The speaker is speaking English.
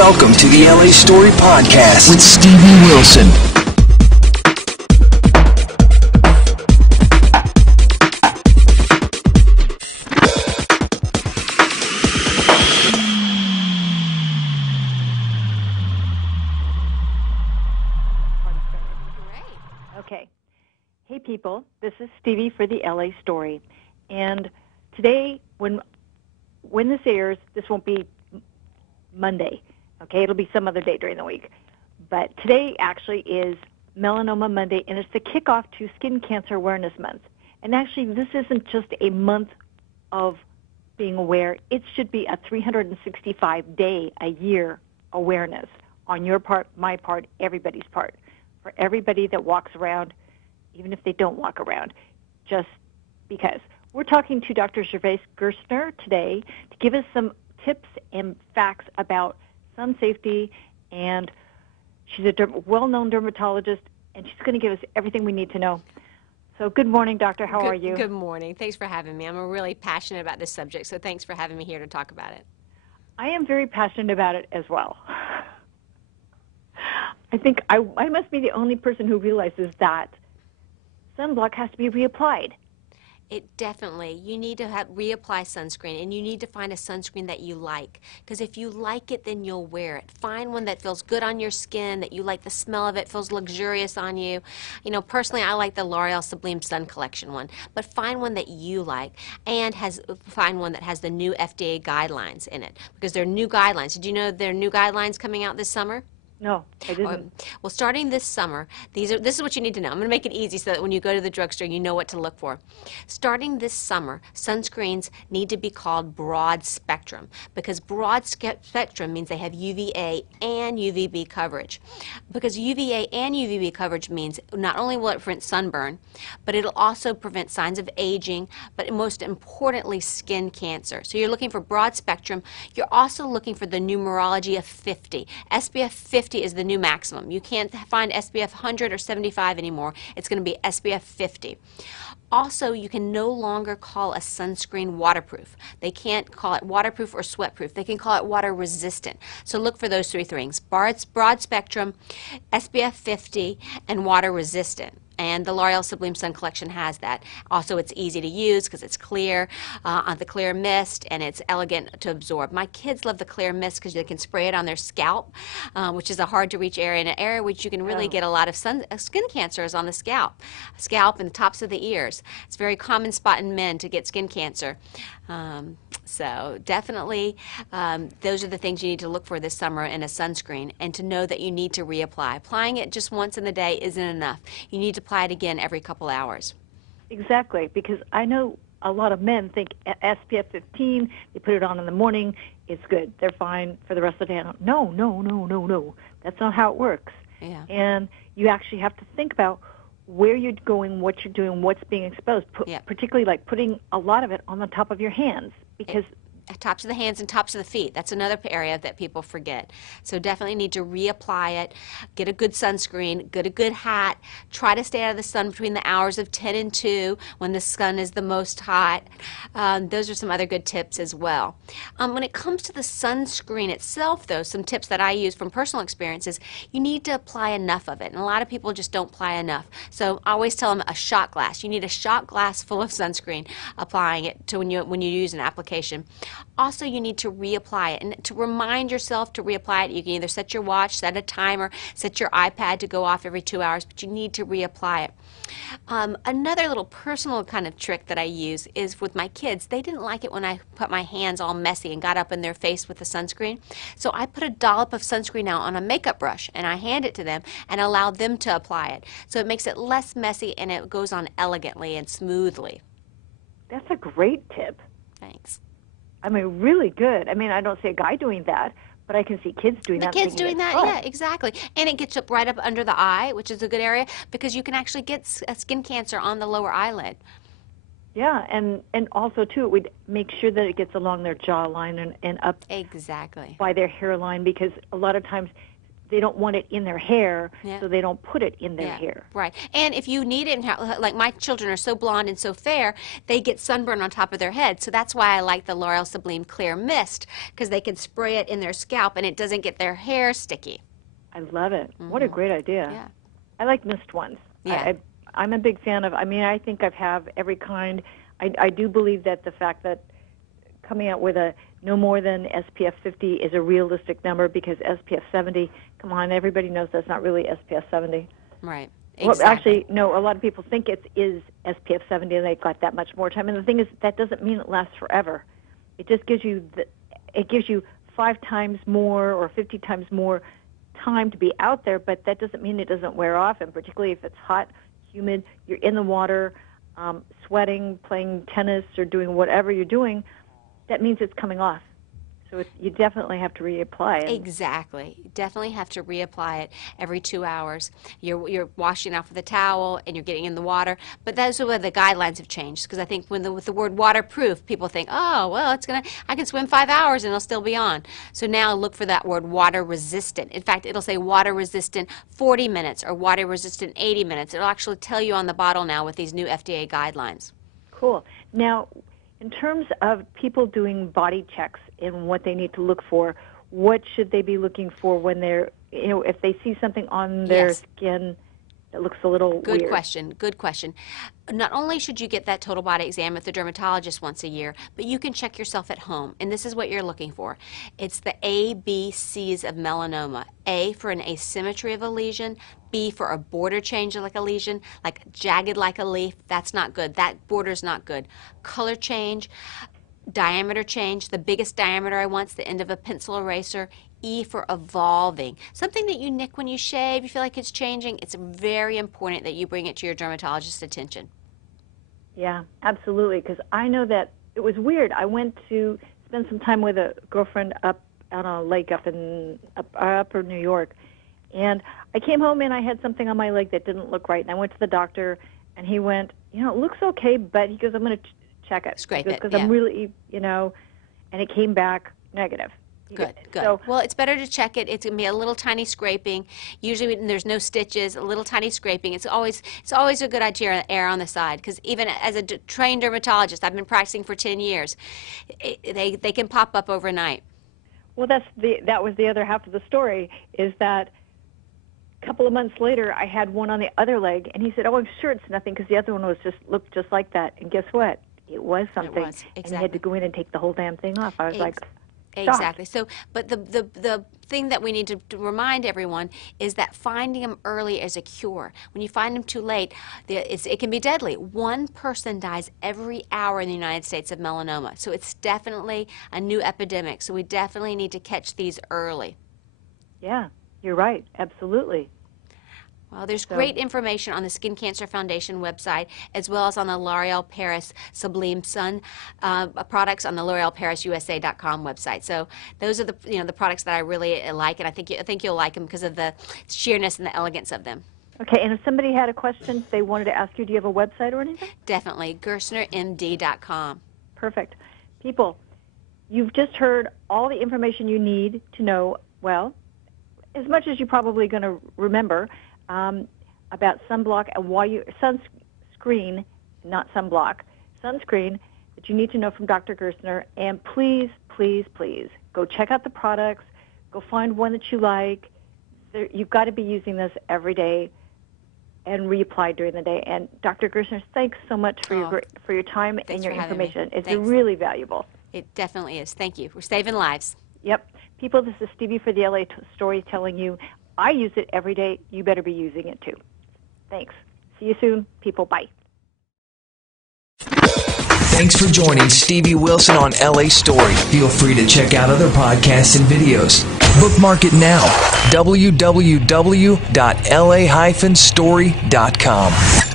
Welcome to the LA Story Podcast with Stevie Wilson. Okay. Hey people, this is Stevie for the LA Story. And today, when this airs, this won't be Monday. Okay, it'll be some other day during the week. But today actually is Melanoma Monday, and it's the kickoff to Skin Cancer Awareness Month. And actually, this isn't just a month of being aware. It should be a 365-day a year awareness on your part, my part, everybody's part. For everybody that walks around, even if they don't walk around, just because. We're talking to Dr. Gervaise Gerstner today to give us some tips and facts about sun safety, and she's a well-known dermatologist, and she's going to give us everything we need to know. So good morning, Doctor. How are you? Good morning. Thanks for having me. I'm really passionate about this subject, so thanks for having me here to talk about it. I am very passionate about it as well. I think I must be the only person who realizes that sunblock has to be reapplied. You need to reapply sunscreen, and you need to find a sunscreen that you like, because if you like it, then you'll wear it. Find one that feels good on your skin, that you like the smell of it, feels luxurious on you. You know, personally, I like the L'Oreal Sublime Sun Collection one, but find one that you like, and find one that has the new FDA guidelines in it, because there are new guidelines. Did you know there are new guidelines coming out this summer? No, I didn't. Well, starting this summer, this is what you need to know. I'm going to make it easy so that when you go to the drugstore, you know what to look for. Starting this summer, sunscreens need to be called broad spectrum, because broad spectrum means they have UVA and UVB coverage. Because UVA and UVB coverage means not only will it prevent sunburn, but it'll also prevent signs of aging, but most importantly, skin cancer. So you're looking for broad spectrum. You're also looking for the numerology of 50. SPF 50 is the new maximum. You can't find SPF 100 or 75 anymore. It's going to be SPF 50. Also, you can no longer call a sunscreen waterproof. They can't call it waterproof or sweatproof. They can call it water resistant. So look for those three things: broad spectrum, SPF 50, and water resistant. And the L'Oreal Sublime Sun Collection has that. Also, it's easy to use because it's clear, the clear mist, and it's elegant to absorb. My kids love the clear mist because they can spray it on their scalp, which is a hard-to-reach area, and an area which you can really get a lot of skin cancers on the scalp and the tops of the ears. It's a very common spot in men to get skin cancer. So definitely, those are the things you need to look for this summer in a sunscreen, and to know that you need to reapply. Applying it just once in the day isn't enough. You need to apply it again every couple hours. Exactly, because I know a lot of men think SPF 15, they put it on in the morning, it's good. They're fine for the rest of the day. No. That's not how it works. Yeah. And you actually have to think about where you're going, what you're doing, what's being exposed, particularly like putting a lot of it on the top of your hands, because tops of the hands and tops of the feet. That's another area that people forget. So definitely need to reapply it. Get a good sunscreen, get a good hat. Try to stay out of the sun between the hours of 10 and 2 when the sun is the most hot. Those are some other good tips as well. When it comes to the sunscreen itself, though, some tips that I use from personal experiences, you need to apply enough of it. And a lot of people just don't apply enough. So I always tell them a shot glass. You need a shot glass full of sunscreen, applying it to when you use an application. Also, you need to reapply it, and to remind yourself to reapply it, you can either set your watch, set a timer, set your iPad to go off every 2 hours, but you need to reapply it. Another little personal kind of trick that I use is with my kids. They didn't like it when I put my hands all messy and got up in their face with the sunscreen. So I put a dollop of sunscreen out on a makeup brush, and I hand it to them and allow them to apply it. So it makes it less messy, and it goes on elegantly and smoothly. That's a great tip. Thanks. I mean, really good. I mean, I don't see a guy doing that, but I can see kids doing that. The kids doing that, yeah, exactly. And it gets up right up under the eye, which is a good area, because you can actually get skin cancer on the lower eyelid. Yeah, and also, too, it would make sure that it gets along their jawline and up exactly by their hairline, because a lot of times they don't want it in their hair, Yeah. so they don't put it in their hair. Right. And if you need it, like my children are so blonde and so fair, they get sunburn on top of their head. So that's why I like the L'Oreal Sublime Clear Mist, because they can spray it in their scalp and it doesn't get their hair sticky. I love it. What a great idea. Yeah. I like mist ones. Yeah. I'm a big fan of, I think I have every kind. I do believe that the fact that coming out with a no more than SPF 50 is a realistic number, because SPF 70, come on, everybody knows that's not really SPF 70. Right. Well, Exactly. actually, no, a lot of people think it is SPF 70 and they've got that much more time. And the thing is, that doesn't mean it lasts forever. It just gives you, it gives you 5 times more or 50 times more time to be out there, but that doesn't mean it doesn't wear off, and particularly if it's hot, humid, you're in the water, sweating, playing tennis, or doing whatever you're doing, that means it's coming off. So you definitely have to reapply. Exactly. You definitely have to reapply it every 2 hours. You're washing it off with a towel and you're getting in the water. But that's where the guidelines have changed, because I think with the word waterproof, people think, oh, well, I can swim 5 hours and it'll still be on. So now look for that word water resistant. In fact, it'll say water resistant 40 minutes or water resistant 80 minutes. It'll actually tell you on the bottle now with these new FDA guidelines. Cool. Now, in terms of people doing body checks and what they need to look for, what should they be looking for when they're, if they see something on their skin that looks a little weird? Good question. Good question. Not only should you get that total body exam with the dermatologist once a year, but you can check yourself at home. And this is what you're looking for. It's the ABCs of melanoma. A for an asymmetry of a lesion. B for a border change like a lesion, like jagged like a leaf. That's not good. That border's not good. Color change, diameter change. The biggest diameter I want's the end of a pencil eraser. E for evolving. Something that you nick when you shave, you feel like it's changing. It's very important that you bring it to your dermatologist's attention. Yeah, absolutely, because I know that it was weird. I went to spend some time with a girlfriend up on a lake up in upper New York, and I came home and I had something on my leg that didn't look right, and I went to the doctor, and he went, it looks okay, but he goes, I'm going to check it. Scrape it, because I'm really, and it came back negative. Good, good. So, well, it's better to check it. It's going to be a little tiny scraping. Usually there's no stitches, a little tiny scraping. It's always a good idea to err on the side, because even as a trained dermatologist, I've been practicing for 10 years, they can pop up overnight. Well, that was the other half of the story, is that a couple of months later, I had one on the other leg, and he said, I'm sure it's nothing, because the other one looked just like that. And guess what? It was something. It was, exactly. And he had to go in and take the whole damn thing off. I was like, exactly. So, but the thing that we need to remind everyone is that finding them early is a cure. When you find them too late, it can be deadly. 1 person dies every hour in the United States of melanoma. So it's definitely a new epidemic. So we definitely need to catch these early. Yeah, you're right. Absolutely. Well, there's great information on the Skin Cancer Foundation website, as well as on the L'Oreal Paris Sublime Sun products on the l'orealparisusa.com website. So those are the products that I really like, and I think you'll like them because of the sheerness and the elegance of them. Okay, and if somebody had a question they wanted to ask you, do you have a website or anything? Definitely, gerstnermd.com. Perfect. People, you've just heard all the information you need to know, well, as much as you're probably going to remember, about sunblock and sunscreen, not sunblock, sunscreen that you need to know from Dr. Gerstner. And please, please, please go check out the products. Go find one that you like. You've got to be using this every day and reapply during the day. And Dr. Gerstner, thanks so much for your time and your information. It's really valuable. It definitely is. Thank you. We're saving lives. Yep. People, this is Stevie for the LA Story telling you, I use it every day. You better be using it too. Thanks. See you soon, people. Bye. Thanks for joining Stevie Wilson on LA Story. Feel free to check out other podcasts and videos. Bookmark it now. www.la-story.com.